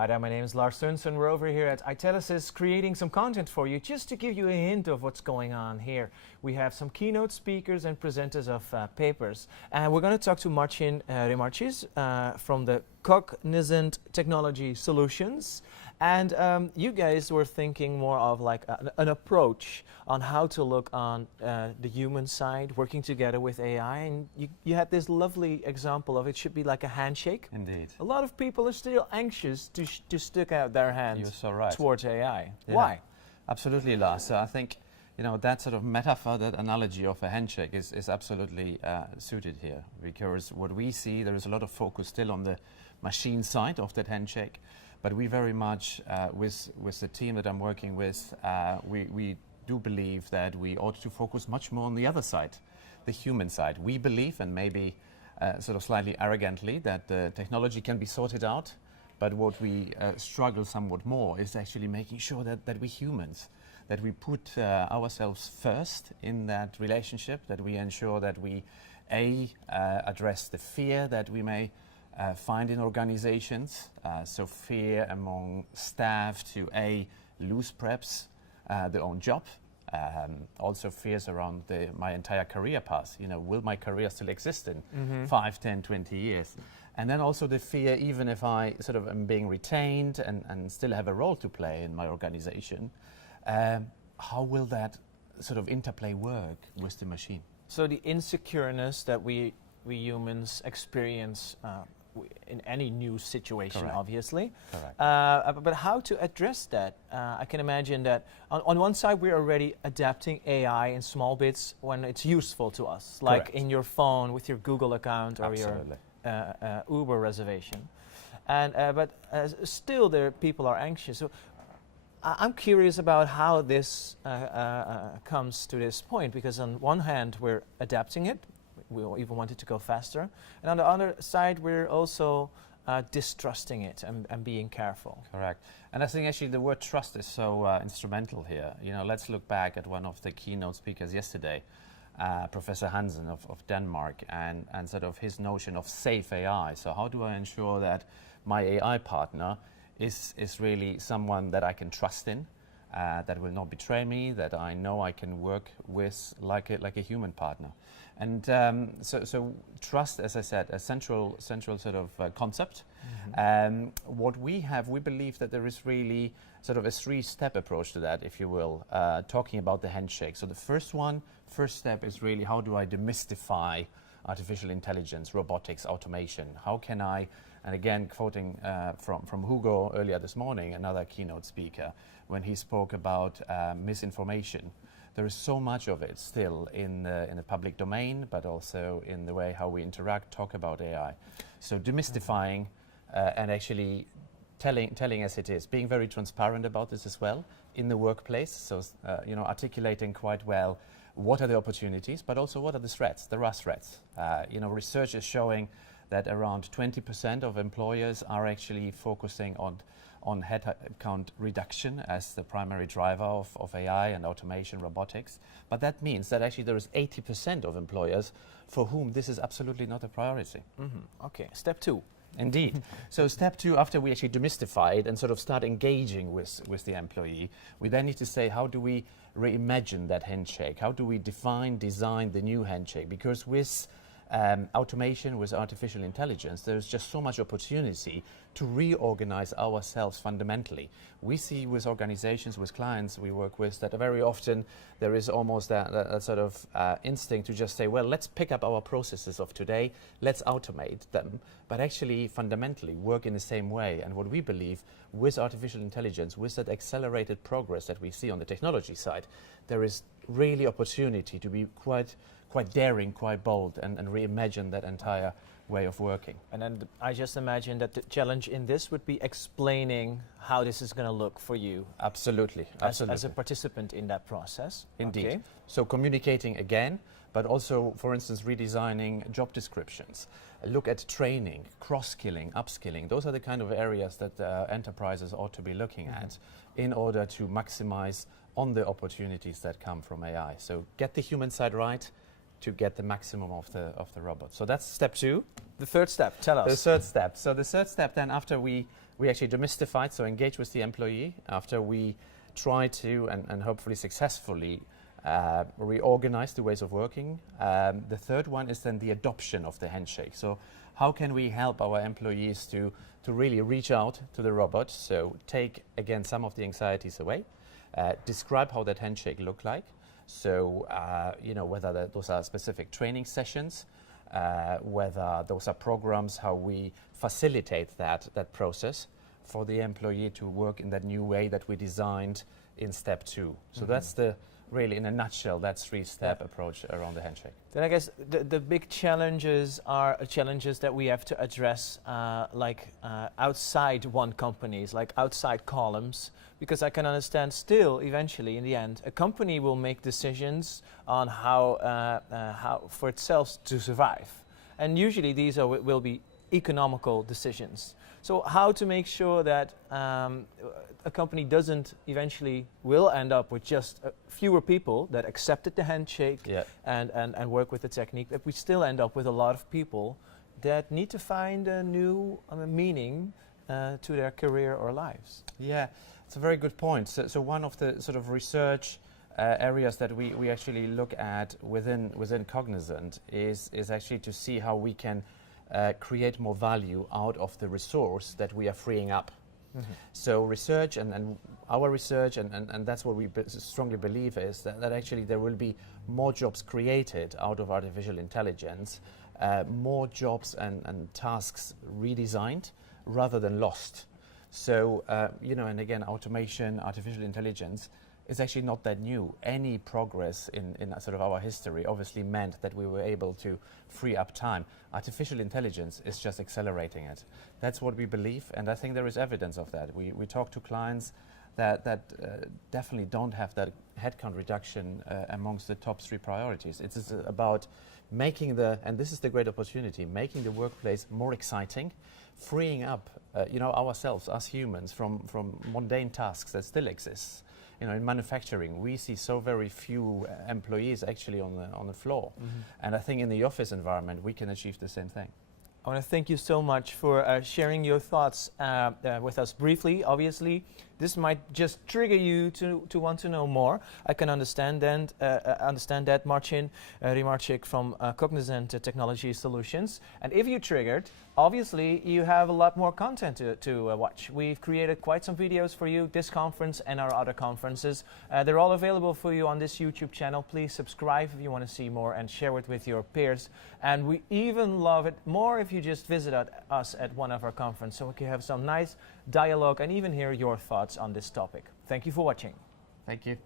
Hi there, my name is Lars Sunsen. We're over here at Itelisys creating some content for you just to give you a hint of what's going on here. We have some keynote speakers and presenters of papers. And we're going to talk to Marcin Remarczyk from the Cognizant Technology Solutions. And you guys were thinking more of like an approach on how to look on the human side, working together with AI. And you had this lovely example of it should be like a handshake. Indeed. A lot of people are still anxious to stick out their hands You're so right. towards AI. Yeah. Why? Absolutely, Lars. So I think that sort of metaphor, that analogy of a handshake is absolutely suited here, because what we see, there is a lot of focus still on the machine side of that handshake, but we very much, with the team that I'm working with, we do believe that we ought to focus much more on the other side, the human side. We believe, and maybe sort of slightly arrogantly, that the technology can be sorted out, but what we struggle somewhat more is actually making sure that we humans, that we put ourselves first in that relationship, that we ensure that we address the fear that we may find in organizations, so fear among staff to lose perhaps their own job, also fears around my entire career path. Will my career still exist in 5, 10, 20 years? And then also the fear, even if I sort of am being retained and still have a role to play in my organization, how will that sort of interplay work with the machine? So the insecureness that we humans experience in any new situation, Correct. Obviously. Correct. But how to address that? I can imagine that on one side we're already adapting AI in small bits when it's useful to us, like Correct. in your phone with your Google account or Absolutely. your Uber reservation. And but still, there people are anxious. So I'm curious about how this comes to this point, because on one hand we're adapting it. We even want it to go faster. And on the other side, we're also distrusting it and being careful. Correct. And I think actually the word trust is so instrumental here. Let's look back at one of the keynote speakers yesterday, Professor Hansen of Denmark, and sort of his notion of safe AI. So how do I ensure that my AI partner is really someone that I can trust in, that will not betray me, that I know I can work with like a human partner? And so trust, as I said, a central sort of concept. What we believe that there is really sort of a 3-step approach to that, if you will, talking about the handshake. So the first step is really, how do I demystify artificial intelligence, robotics, automation? How can I, and again quoting from Hugo earlier this morning, another keynote speaker, when he spoke about misinformation. There is so much of it still in the public domain, but also in the way how we interact, talk about AI. So demystifying and actually telling as it is, being very transparent about this as well in the workplace. So articulating quite well what are the opportunities, but also what are the threats. There are threats. Research is showing that around 20% of employers are actually focusing on headcount reduction as the primary driver of AI and automation, robotics. But that means that actually there is 80% of employers for whom this is absolutely not a priority. Okay, step 2. Indeed. So step 2, after we actually demystify it and sort of start engaging with the employee, we then need to say, how do we reimagine that handshake? How do we design the new handshake? Because with automation, with artificial intelligence, there's just so much opportunity to reorganize ourselves fundamentally. We see with organizations, with clients we work with, that very often there is almost that sort of instinct to just say, well, let's pick up our processes of today, let's automate them, but actually fundamentally work in the same way. And what we believe with artificial intelligence, with that accelerated progress that we see on the technology side, there is really opportunity to be quite daring, quite bold, and reimagine that entire way of working. And then I just imagine that the challenge in this would be explaining how this is going to look for you. Absolutely. As a participant in that process. Indeed. Okay. So communicating again, but also, for instance, redesigning job descriptions. Look at training, cross-skilling, upskilling. Those are the kind of areas that enterprises ought to be looking at in order to maximize on the opportunities that come from AI. So get the human side right, to get the maximum of the robot. So that's step 2. The third step, tell us. The third step. So the third step then, after we actually demystified, so engage with the employee, after we try to, and hopefully successfully, reorganize the ways of working. The third one is then the adoption of the handshake. So how can we help our employees to really reach out to the robot? So take, again, some of the anxieties away, describe how that handshake look like. So, whether those are specific training sessions, whether those are programs, how we facilitate that process for the employee to work in that new way that we designed in step 2. So that's really, in a nutshell, that 3-step approach around the handshake. Then I guess the big challenges are challenges that we have to address, outside one companies, like outside columns, because I can understand still, eventually, in the end, a company will make decisions on how for itself to survive. And usually these will be economical decisions. So how to make sure that a company will end up with just fewer people that accepted the handshake and work with the technique, that we still end up with a lot of people that need to find a new meaning to their career or lives. Yeah, it's a very good point. So one of the sort of research areas that we actually look at within Cognizant is actually to see how we can create more value out of the resource that we are freeing up. So research and our research, and that's what we strongly believe, is that actually there will be more jobs created out of artificial intelligence, more jobs and tasks redesigned rather than lost. So, and again, automation, artificial intelligence is actually not that new. Any progress in sort of our history obviously meant that we were able to free up time. Artificial intelligence is just accelerating it. That's what we believe, and I think there is evidence of that. We talk to clients that definitely don't have that headcount reduction amongst the top 3 priorities. It's about making and this is the great opportunity, making the workplace more exciting, freeing up ourselves, us humans, from mundane tasks that still exist. In manufacturing, we see so very few employees actually on the floor. And I think in the office environment, we can achieve the same thing. I want to thank you so much for sharing your thoughts with us briefly. Obviously, this might just trigger you to want to know more. I can understand that, Marcin Remarczyk from Cognizant Technology Solutions. And if you're triggered, obviously you have a lot more content to watch. We've created quite some videos for you, this conference and our other conferences. They're all available for you on this YouTube channel. Please subscribe if you want to see more and share it with your peers. And we even love it more if you just visit us at one of our conferences, so we can have some nice dialogue and even hear your thoughts on this topic. Thank you for watching. Thank you.